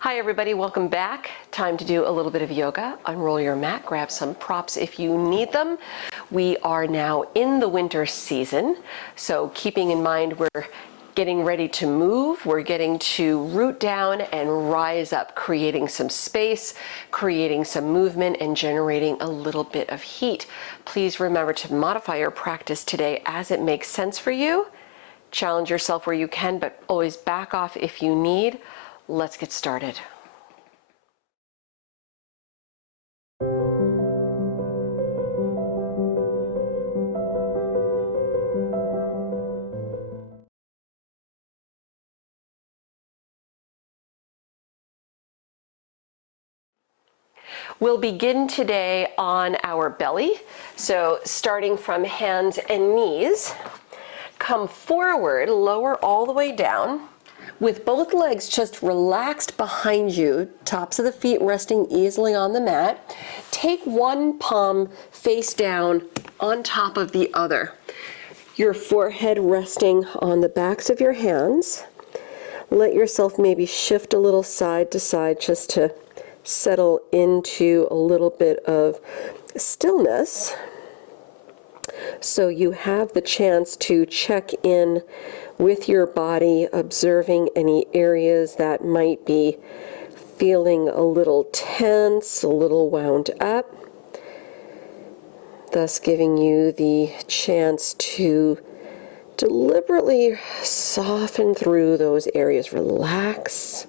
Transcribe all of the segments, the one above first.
Hi everybody, welcome back. Time to do a little bit of yoga. Unroll your mat, grab some props if you need them. We are now in the winter season, so keeping in mind we're getting ready to move, we're getting to root down and rise up, creating some space, creating some movement, and generating a little bit of heat. Please remember to modify your practice today as it makes sense for you. Challenge yourself where you can, but always back off if you need. Let's get started. We'll begin today on our belly. So starting from hands and knees, come forward, lower all the way down, with both legs just relaxed behind you, tops of the feet resting easily on the mat. Take one palm face down on top of the other. Your forehead resting on the backs of your hands. Let yourself maybe shift a little side to side just to settle into a little bit of stillness. So you have the chance to check in with your body, observing any areas that might be feeling a little tense, a little wound up, thus giving you the chance to deliberately soften through those areas. Relax.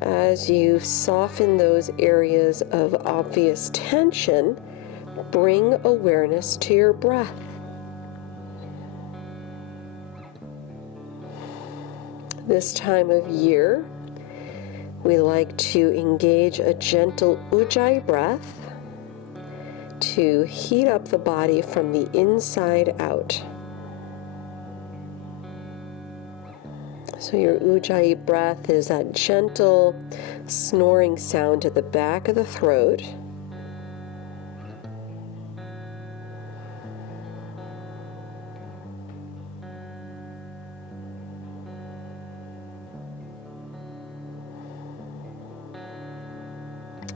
As you soften those areas of obvious tension, bring awareness to your breath. This time of year, we like to engage a gentle Ujjayi breath to heat up the body from the inside out. So your Ujjayi breath is that gentle snoring sound at the back of the throat.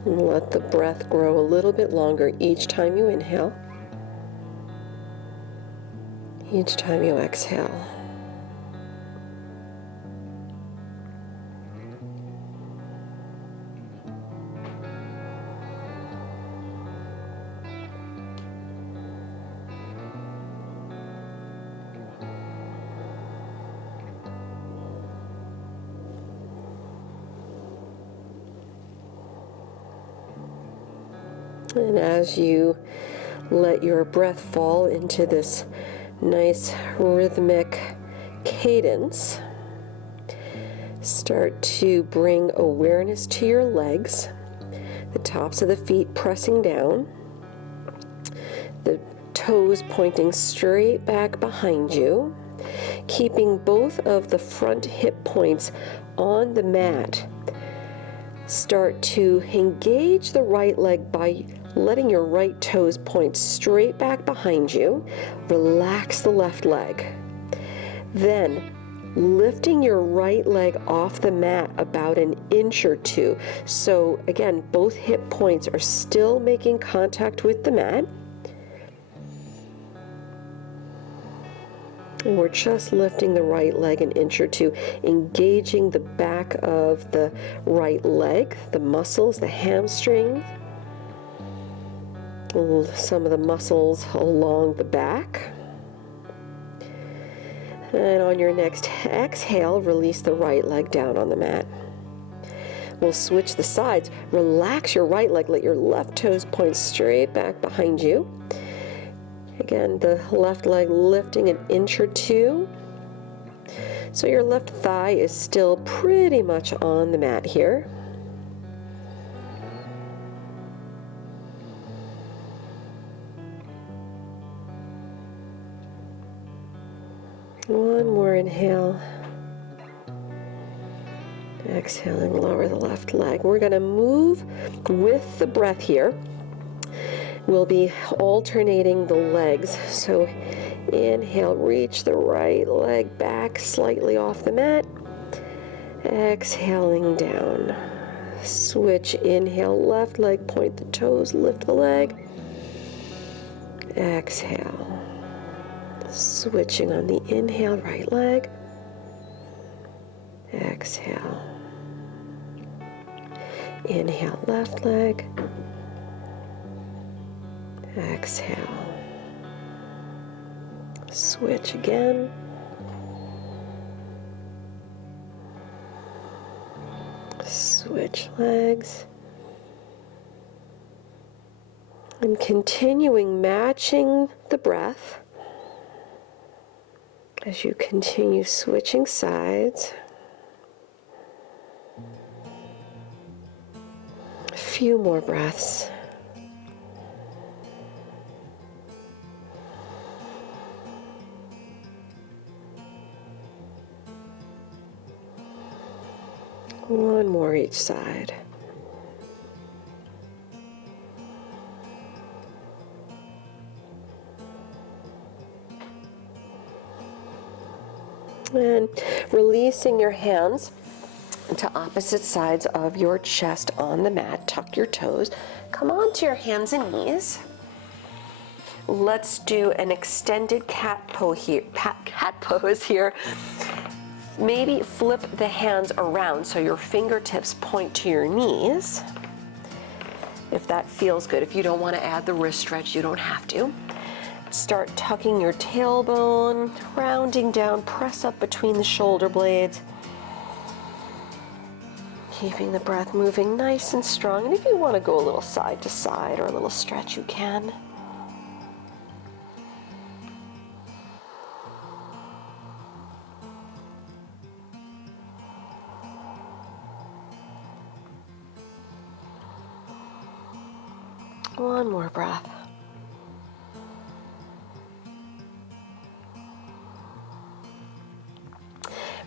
And let the breath grow a little bit longer each time you inhale, each time you exhale. And as you let your breath fall into this nice rhythmic cadence, start to bring awareness to your legs, the tops of the feet pressing down, the toes pointing straight back behind you, keeping both of the front hip points on the mat. Start to engage the right leg by letting your right toes point straight back behind you. Relax the left leg. Then lifting your right leg off the mat about an inch or two. So again, both hip points are still making contact with the mat. And we're just lifting the right leg an inch or two, engaging the back of the right leg, the muscles, the hamstrings, some of the muscles along the back. And on your next exhale, release the right leg down on the mat. We'll switch the sides. Relax your right leg. Let your left toes point straight back behind you. Again, the left leg lifting an inch or two. So your left thigh is still pretty much on the mat here. One more inhale. Exhaling, lower the left leg. We're going to move with the breath here. We'll be alternating the legs. So inhale, reach the right leg back slightly off the mat. Exhaling down. Switch, inhale, left leg, point the toes, lift the leg. Exhale. Switching on the inhale, right leg. Exhale. Inhale, left leg. Exhale. Switch again. Switch legs. And continuing matching the breath as you continue switching sides. A few more breaths. One more each side. And releasing your hands to opposite sides of your chest on the mat. Tuck your toes. Come onto your hands and knees. Let's do an extended cat pose here. Maybe flip the hands around so your fingertips point to your knees, if that feels good. If you don't want to add the wrist stretch, you don't have to. Start tucking your tailbone, rounding down, press up between the shoulder blades. Keeping the breath moving nice and strong. And if you want to go a little side to side or a little stretch, you can. One more breath.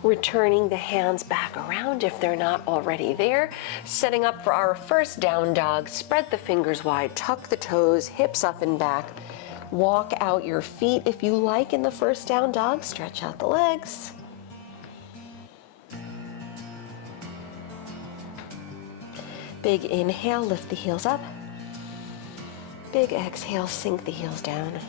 Returning the hands back around if they're not already there. Setting up for our first down dog. Spread the fingers wide, tuck the toes, hips up and back. Walk out your feet if you like in the first down dog. Stretch out the legs. Big inhale, lift the heels up. Big exhale, sink the heels down.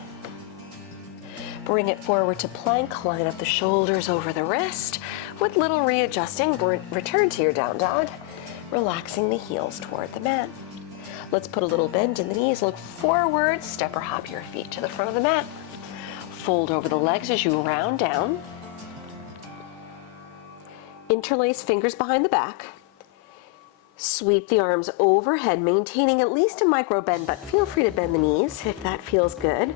Bring it forward to plank, line up the shoulders over the wrist. With little readjusting, return to your down dog, relaxing the heels toward the mat. Let's put a little bend in the knees, look forward, step or hop your feet to the front of the mat. Fold over the legs as you round down. Interlace fingers behind the back. Sweep the arms overhead, maintaining at least a micro bend, but feel free to bend the knees if that feels good.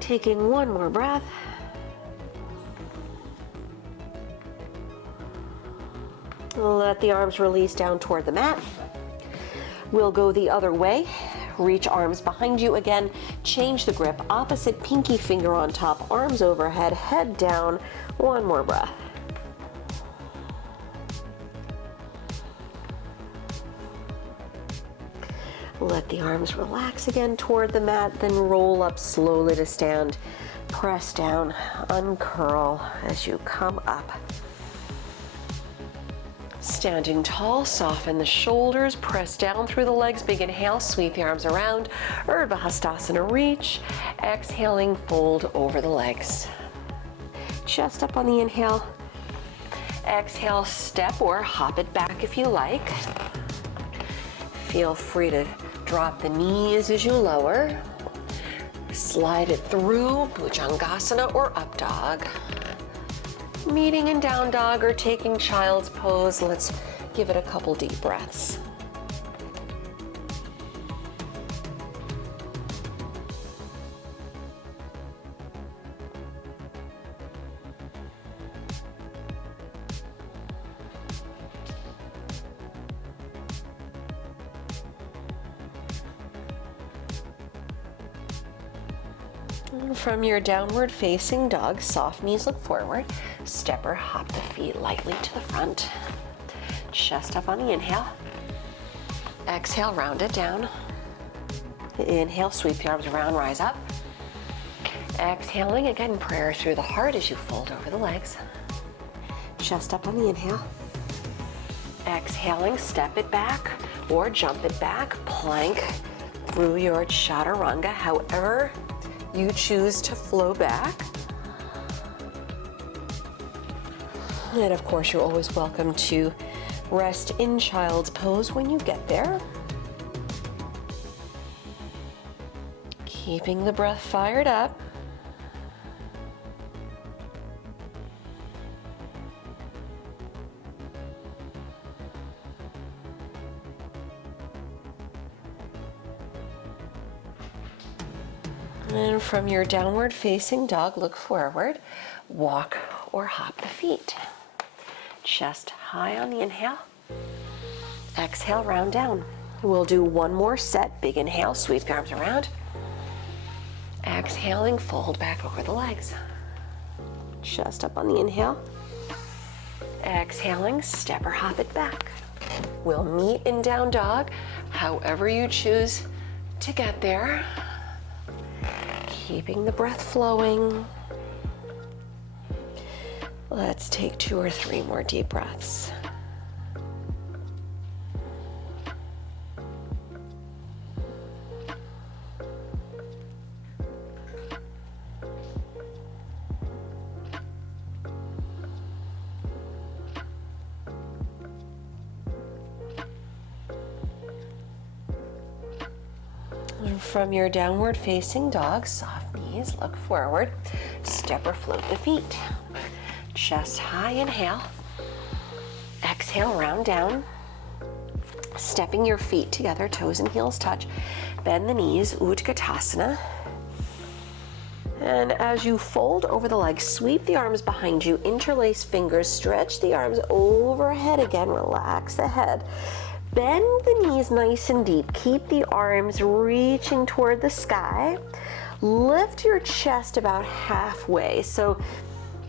Taking one more breath. Let the arms release down toward the mat. We'll go the other way. Reach arms behind you again. Change the grip. Opposite pinky finger on top, arms overhead, head down. One more breath. Let the arms relax again toward the mat, then roll up slowly to stand. Press down, uncurl as you come up. Standing tall, soften the shoulders, press down through the legs. Big inhale, sweep the arms around. Vashistasana, reach. Exhaling, fold over the legs. Chest up on the inhale. Exhale, step or hop it back if you like. Feel free to drop the knees as you lower. Slide it through Utkatasana or up dog. Meeting in down dog or taking child's pose. Let's give it a couple deep breaths. From your downward facing dog, soft knees look forward. Step or hop the feet lightly to the front. Chest up on the inhale. Exhale, round it down. Inhale, sweep the arms around, rise up. Exhaling, again, prayer through the heart as you fold over the legs. Chest up on the inhale. Exhaling, step it back or jump it back, plank through your chaturanga, however you choose to flow back. And of course, you're always welcome to rest in child's pose when you get there. Keeping the breath fired up. And from your downward facing dog, look forward, walk or hop the feet. Chest high on the inhale. Exhale, round down. We'll do one more set. Big inhale, sweep the arms around. Exhaling, fold back over the legs. Chest up on the inhale. Exhaling, step or hop it back. We'll meet in down dog, however you choose to get there. Keeping the breath flowing. Let's take 2 or 3 more deep breaths. And from your downward facing dog, soft knees, look forward, step or float the feet. Chest high, inhale. Exhale, round down. Stepping your feet together, toes and heels touch. Bend the knees, Utkatasana. And as you fold over the legs, sweep the arms behind you, interlace fingers, stretch the arms overhead again, relax the head. Bend the knees nice and deep. Keep the arms reaching toward the sky. Lift your chest about halfway. So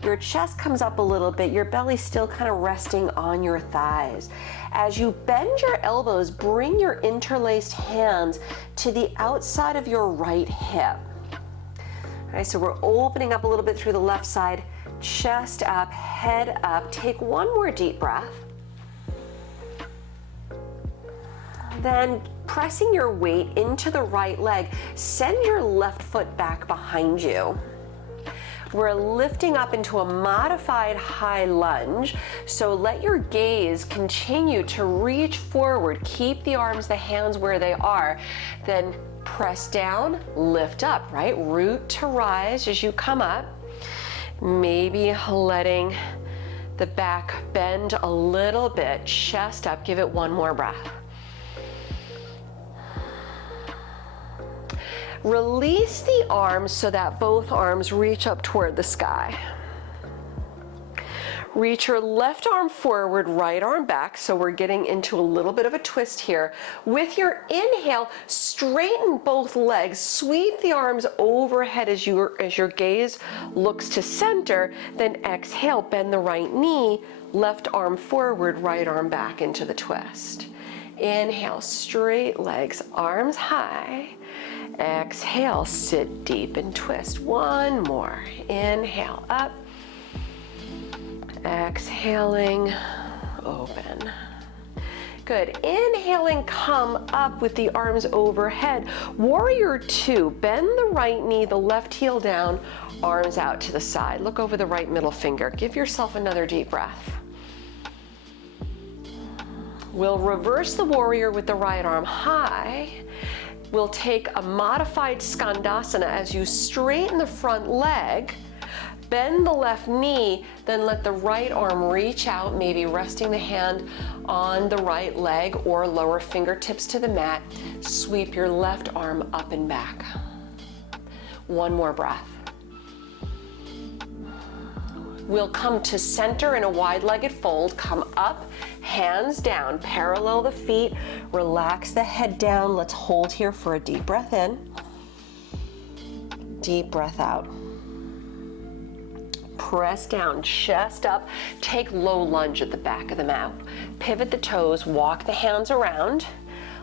your chest comes up a little bit, your belly's still kind of resting on your thighs. As you bend your elbows, bring your interlaced hands to the outside of your right hip. All right, so we're opening up a little bit through the left side, chest up, head up. Take one more deep breath. Then pressing your weight into the right leg, send your left foot back behind you. We're lifting up into a modified high lunge, so let your gaze continue to reach forward. Keep the arms, the hands where they are. Then press down, lift up, right? Root to rise as you come up. Maybe letting the back bend a little bit, chest up, give it one more breath. Release the arms so that both arms reach up toward the sky. Reach your left arm forward, right arm back, so we're getting into a little bit of a twist here. With your inhale, straighten both legs, sweep the arms overhead as your gaze looks to center, then exhale, bend the right knee, left arm forward, right arm back into the twist. Inhale, straight legs, arms high. Exhale, sit deep and twist. One more. Inhale, up. Exhaling, open. Good. Inhaling, come up with the arms overhead. Warrior 2, bend the right knee, the left heel down, arms out to the side. Look over the right middle finger. Give yourself another deep breath. We'll reverse the warrior with the right arm high. We'll take a modified Skandasana as you straighten the front leg, bend the left knee, then let the right arm reach out, maybe resting the hand on the right leg or lower fingertips to the mat. Sweep your left arm up and back. One more breath. We'll come to center in a wide-legged fold, come up, hands down, parallel the feet, relax the head down. Let's hold here for a deep breath in, deep breath out. Press down, chest up, take low lunge at the back of the mat. Pivot the toes, walk the hands around,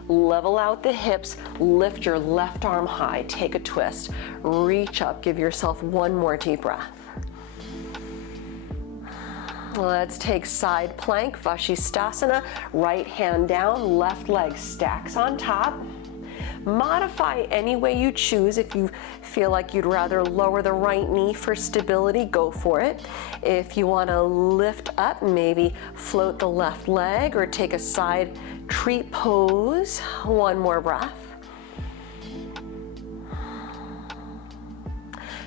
Level out the hips, lift your left arm high, take a twist, reach up, give yourself one more deep breath. Let's take side plank, Vashistasana, right hand down, left leg stacks on top. Modify any way you choose. If you feel like you'd rather lower the right knee for stability, go for it. If you want to lift up, maybe float the left leg or take a side treat pose. One more breath.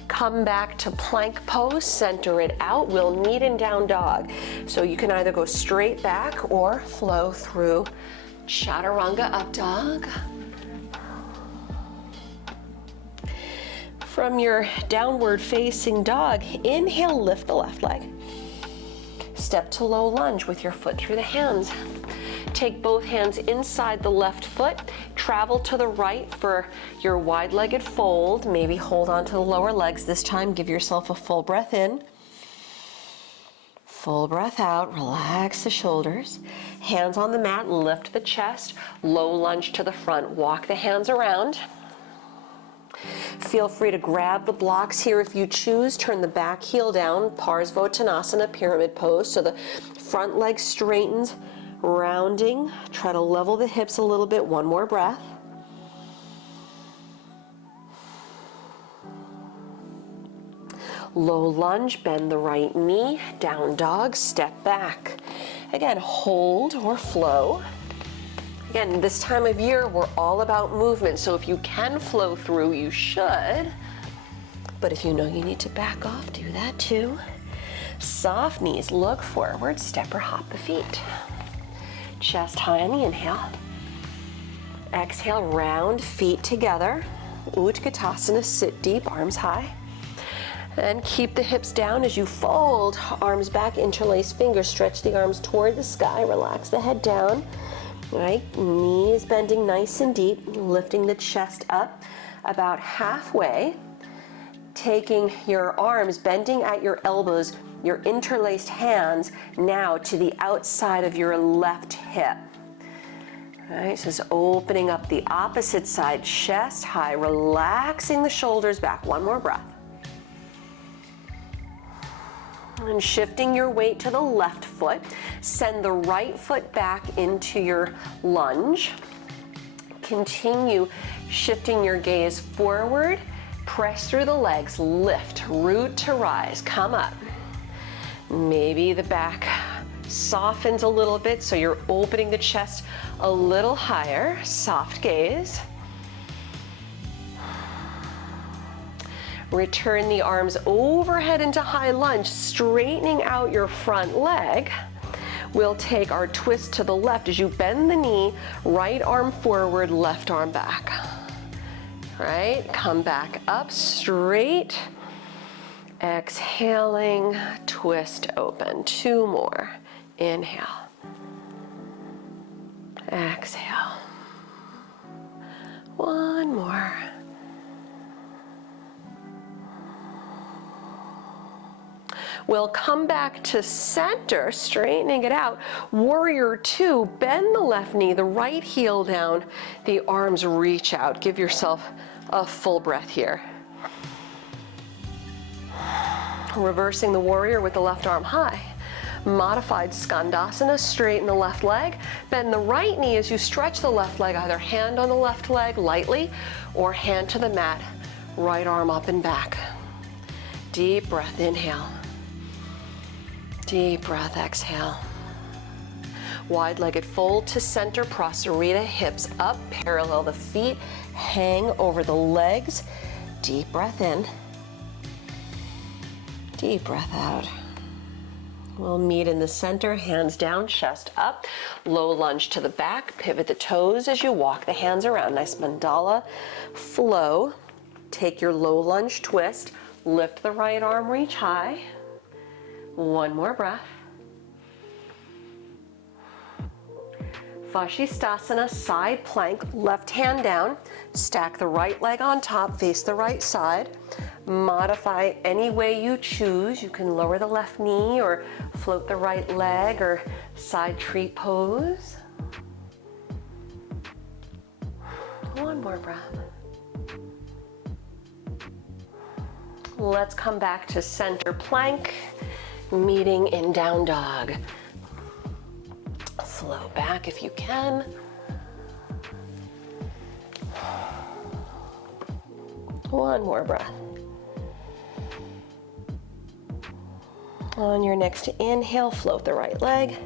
Come back to plank pose, center it out. We'll meet in down dog. So you can either go straight back or flow through chaturanga up dog. From your downward facing dog, inhale, lift the left leg. Step to low lunge with your foot through the hands. Take both hands inside the left foot, travel to the right for your wide-legged fold. Maybe hold on to the lower legs this time. Give yourself a full breath in. Full breath out, relax the shoulders. Hands on the mat, lift the chest. Low lunge to the front, walk the hands around. Feel free to grab the blocks here if you choose. Turn the back heel down, Parsvottanasana, pyramid pose. So the front leg straightens, rounding. Try to level the hips a little bit. One more breath. Low lunge, bend the right knee, down dog, step back. Again, hold or flow. Again, this time of year, we're all about movement, so if you can flow through, you should. But if you know you need to back off, do that too. Soft knees, look forward, step or hop the feet. Chest high on the inhale. Exhale, round feet together. Utkatasana, sit deep, arms high. And keep the hips down as you fold, arms back, interlace fingers, stretch the arms toward the sky, relax the head down. Right, knees bending nice and deep, lifting the chest up about halfway. Taking your arms, bending at your elbows, your interlaced hands now to the outside of your left hip. All right, so it's opening up the opposite side, chest high, relaxing the shoulders back. One more breath. And shifting your weight to the left foot, send the right foot back into your lunge. Continue shifting your gaze forward, press through the legs, lift, root to rise, come up. Maybe the back softens a little bit, so you're opening the chest a little higher, soft gaze. Return the arms overhead into high lunge, straightening out your front leg. We'll take our twist to the left as you bend the knee, right arm forward, left arm back. Right, come back up straight. Exhaling, twist open. Two more. Inhale. Exhale. One more. We'll come back to center, straightening it out. Warrior two, bend the left knee, the right heel down, the arms reach out. Give yourself a full breath here. Reversing the warrior with the left arm high. Modified Skandasana, straighten the left leg. Bend the right knee as you stretch the left leg, either hand on the left leg lightly or hand to the mat, right arm up and back. Deep breath, inhale. Deep breath, exhale. Wide-legged fold to center, Prasarita, hips up, parallel the feet, hang over the legs. Deep breath in. Deep breath out. We'll meet in the center, hands down, chest up, low lunge to the back, pivot the toes as you walk the hands around. Nice mandala flow. Take your low lunge twist, lift the right arm, reach high. One more breath. Vashistasana, side plank, left hand down, stack the right leg on top, face the right side. Modify any way you choose. You can lower the left knee or float the right leg or side tree pose. One more breath. Let's come back to center plank, meeting in down dog. Slow back if you can. One more breath. On your next inhale, float the right leg.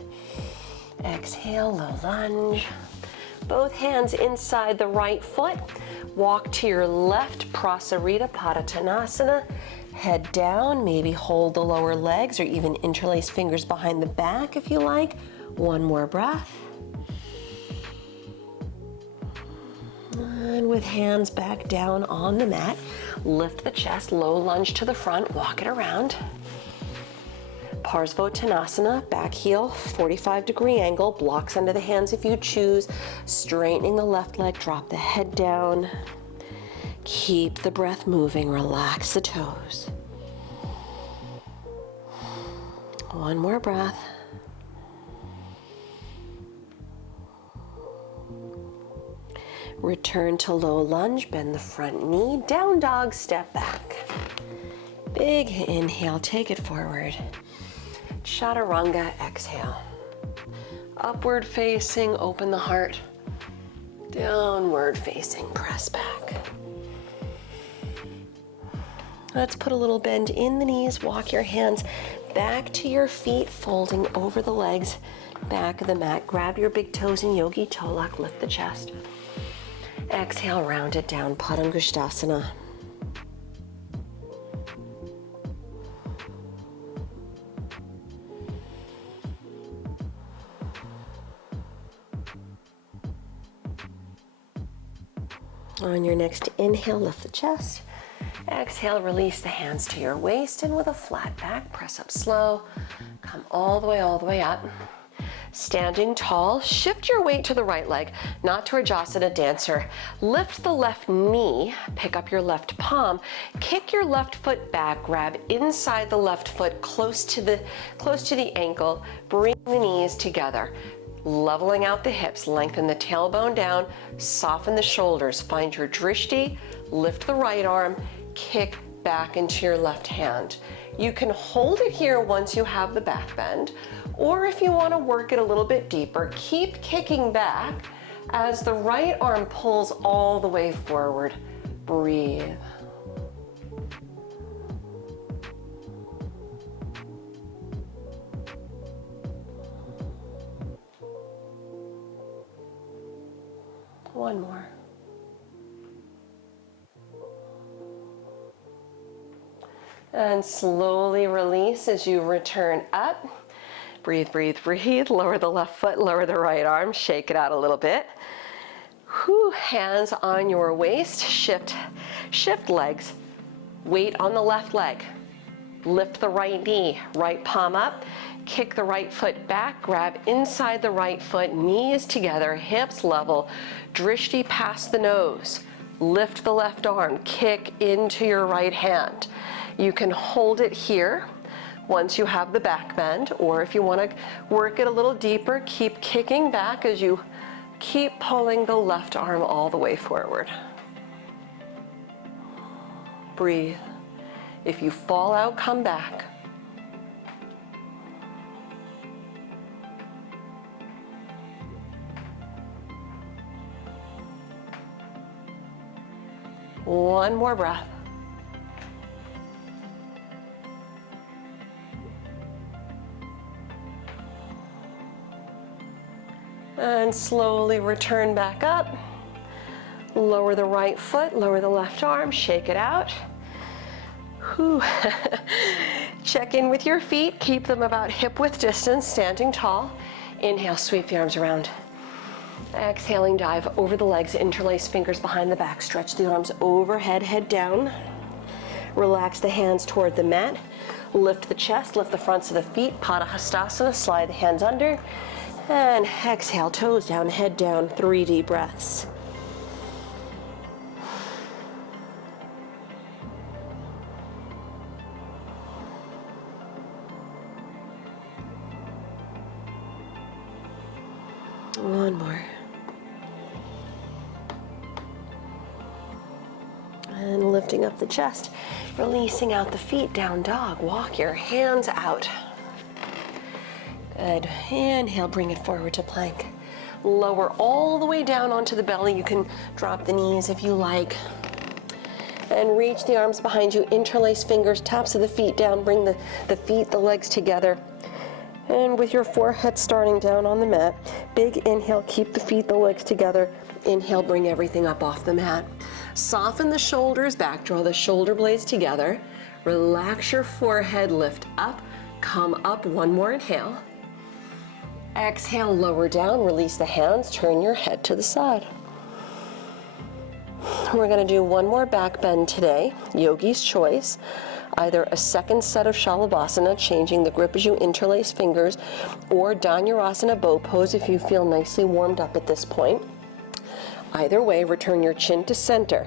Exhale, low lunge. Both hands inside the right foot. Walk to your left, Prasarita Padottanasana. Head down, maybe hold the lower legs or even interlace fingers behind the back if you like. One more breath. And with hands back down on the mat, lift the chest, low lunge to the front, walk it around. Parsvottanasana, back heel, 45-degree angle, blocks under the hands if you choose, straightening the left leg, drop the head down. Keep the breath moving, relax the toes. One more breath. Return to low lunge, bend the front knee, down dog, step back. Big inhale, take it forward. Chaturanga, exhale. Upward facing, open the heart. Downward facing, press back. Let's put a little bend in the knees, walk your hands back to your feet, folding over the legs, back of the mat. Grab your big toes in yogi toe lock, lift the chest. Exhale, round it down, Padangusthasana. On your next inhale, lift the chest. Exhale, release the hands to your waist, and with a flat back, press up slow. Come all the way up. Standing tall, shift your weight to the right leg, not to Ujjasana dancer. Lift the left knee, pick up your left palm, kick your left foot back, grab inside the left foot close to the ankle, bring the knees together. Leveling out the hips, lengthen the tailbone down, soften the shoulders, find your drishti, lift the right arm, kick back into your left hand. You can hold it here once you have the back bend, or if you want to work it a little bit deeper, keep kicking back as the right arm pulls all the way forward. Breathe. One more. And slowly release as you return up. Breathe, breathe, breathe. Lower the left foot, lower the right arm, shake it out a little bit. Hands on your waist, shift legs. Weight on the left leg. Lift the right knee, right palm up. Kick the right foot back, grab inside the right foot, knees together, hips level, drishti past the nose. Lift the left arm, kick into your right hand. You can hold it here once you have the back bend, or if you want to work it a little deeper, keep kicking back as you keep pulling the left arm all the way forward. Breathe. If you fall out, come back. One more breath. And slowly return back up. Lower the right foot, lower the left arm, shake it out. Check in with your feet, keep them about hip width distance, standing tall. Inhale, sweep the arms around. Exhaling, dive over the legs, interlace fingers behind the back, stretch the arms overhead, head down. Relax the hands toward the mat. Lift the chest, lift the fronts of the feet, Padahastasana, slide the hands under. And exhale, toes down, head down, 3 deep breaths. One more. lifting up the chest, releasing out the feet, down dog. Walk your hands out. Good. Inhale, bring it forward to plank. Lower all the way down onto the belly. You can drop the knees if you like. And reach the arms behind you, interlace fingers, tops of the feet down, bring the feet, the legs together. And with your forehead starting down on the mat, big inhale, keep the feet, the legs together. Inhale, bring everything up off the mat. Soften the shoulders back, draw the shoulder blades together. Relax your forehead, lift up, come up, one more inhale. Exhale, lower down, release the hands, turn your head to the side. We're gonna do one more back bend today, yogi's choice. Either a second set of Shavasana, changing the grip as you interlace fingers, or Dhanurasana bow pose if you feel nicely warmed up at this point. Either way, return your chin to center.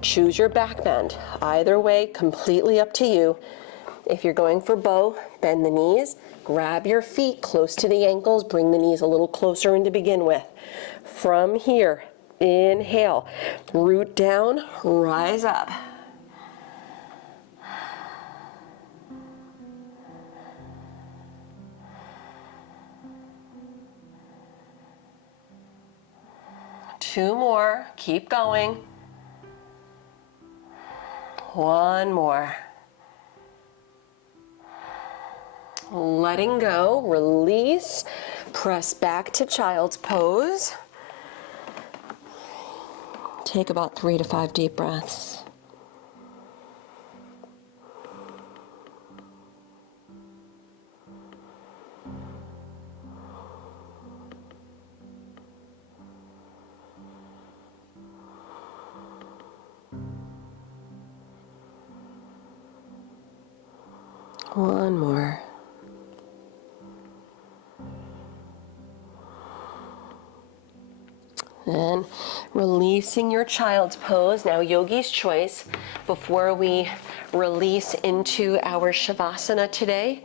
Choose your back bend. Either way, completely up to you. If you're going for bow, bend the knees, grab your feet close to the ankles, bring the knees a little closer in to begin with. From here, inhale, root down, rise up. Two more, keep going. One more. Letting go, release, press back to child's pose. Take about 3 to 5 deep breaths. One more. And releasing your child's pose. Now, yogi's choice. Before we release into our Shavasana today,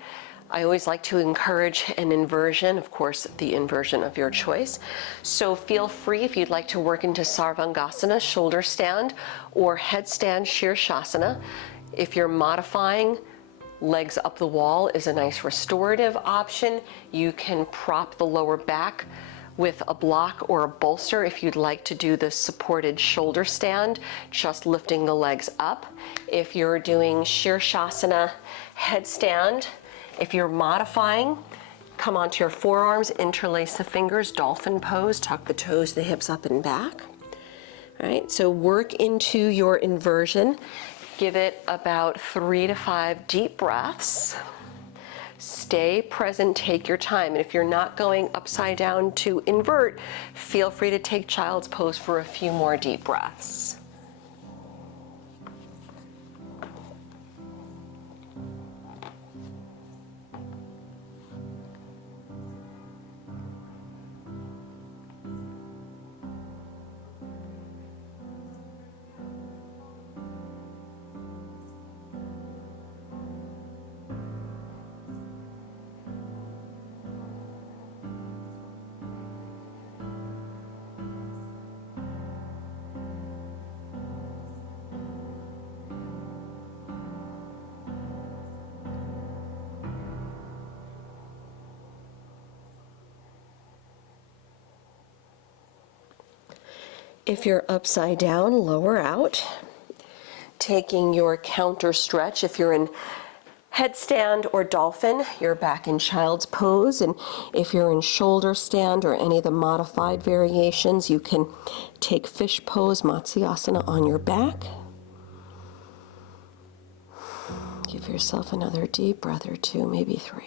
I always like to encourage an inversion, of course, the inversion of your choice. So feel free if you'd like to work into Sarvangasana, shoulder stand, or headstand Shirshasana. If you're modifying, legs up the wall is a nice restorative option. You can prop the lower back with a block or a bolster if you'd like to do the supported shoulder stand, just lifting the legs up. If you're doing Shirshasana headstand, if you're modifying, come onto your forearms, interlace the fingers, dolphin pose, tuck the toes, the hips up and back. All right, so work into your inversion. Give it about 3 to 5 deep breaths. Stay present, take your time. And if you're not going upside down to invert, feel free to take child's pose for a few more deep breaths. If you're upside down, lower out. Taking your counter stretch. If you're in headstand or dolphin, you're back in child's pose. And if you're in shoulder stand or any of the modified variations, you can take fish pose, Matsyasana on your back. Give yourself another deep breath or 2, maybe 3.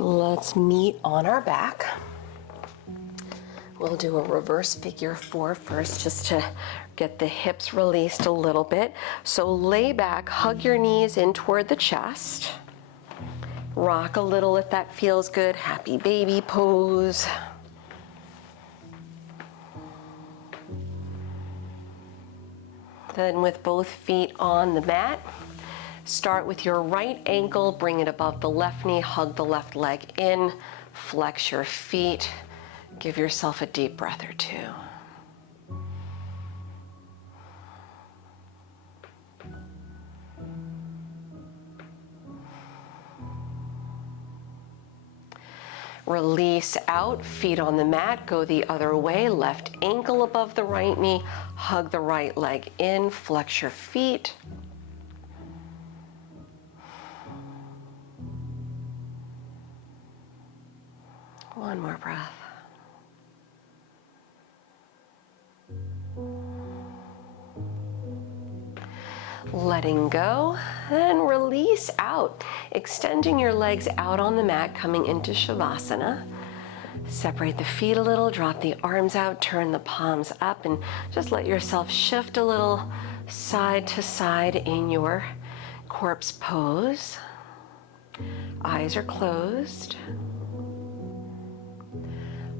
Let's meet on our back. We'll do a reverse figure 4 first, just to get the hips released a little bit. So lay back, hug your knees in toward the chest. Rock a little if that feels good. Happy baby pose. Then with both feet on the mat, start with your right ankle, bring it above the left knee, hug the left leg in, flex your feet, give yourself a deep breath or two. Release out, feet on the mat, go the other way, left ankle above the right knee, hug the right leg in, flex your feet. One more breath. Letting go, and release out. Extending your legs out on the mat, coming into Shavasana. Separate the feet a little, drop the arms out, turn the palms up, and just let yourself shift a little side to side in your corpse pose. Eyes are closed.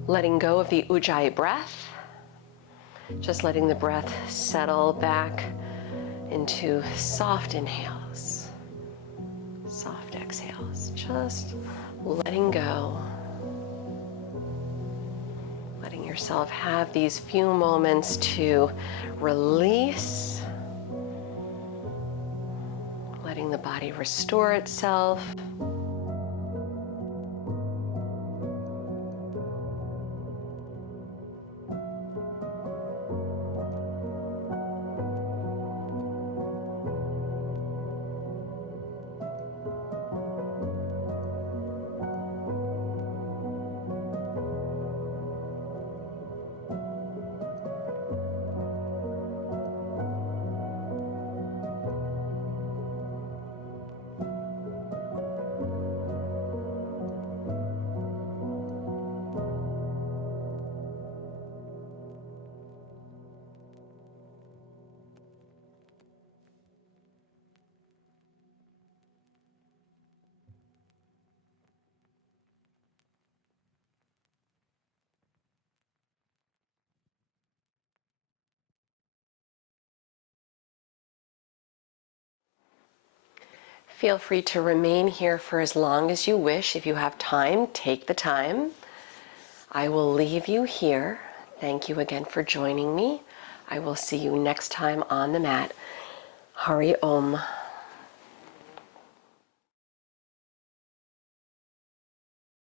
Letting go of the Ujjayi breath. Just letting the breath settle back into soft inhales, soft exhales. Just letting go. Letting yourself have these few moments to release. Letting the body restore itself. Feel free to remain here for as long as you wish. If you have time, take the time. I will leave you here. Thank you again for joining me. I will see you next time on the mat. Hari Om.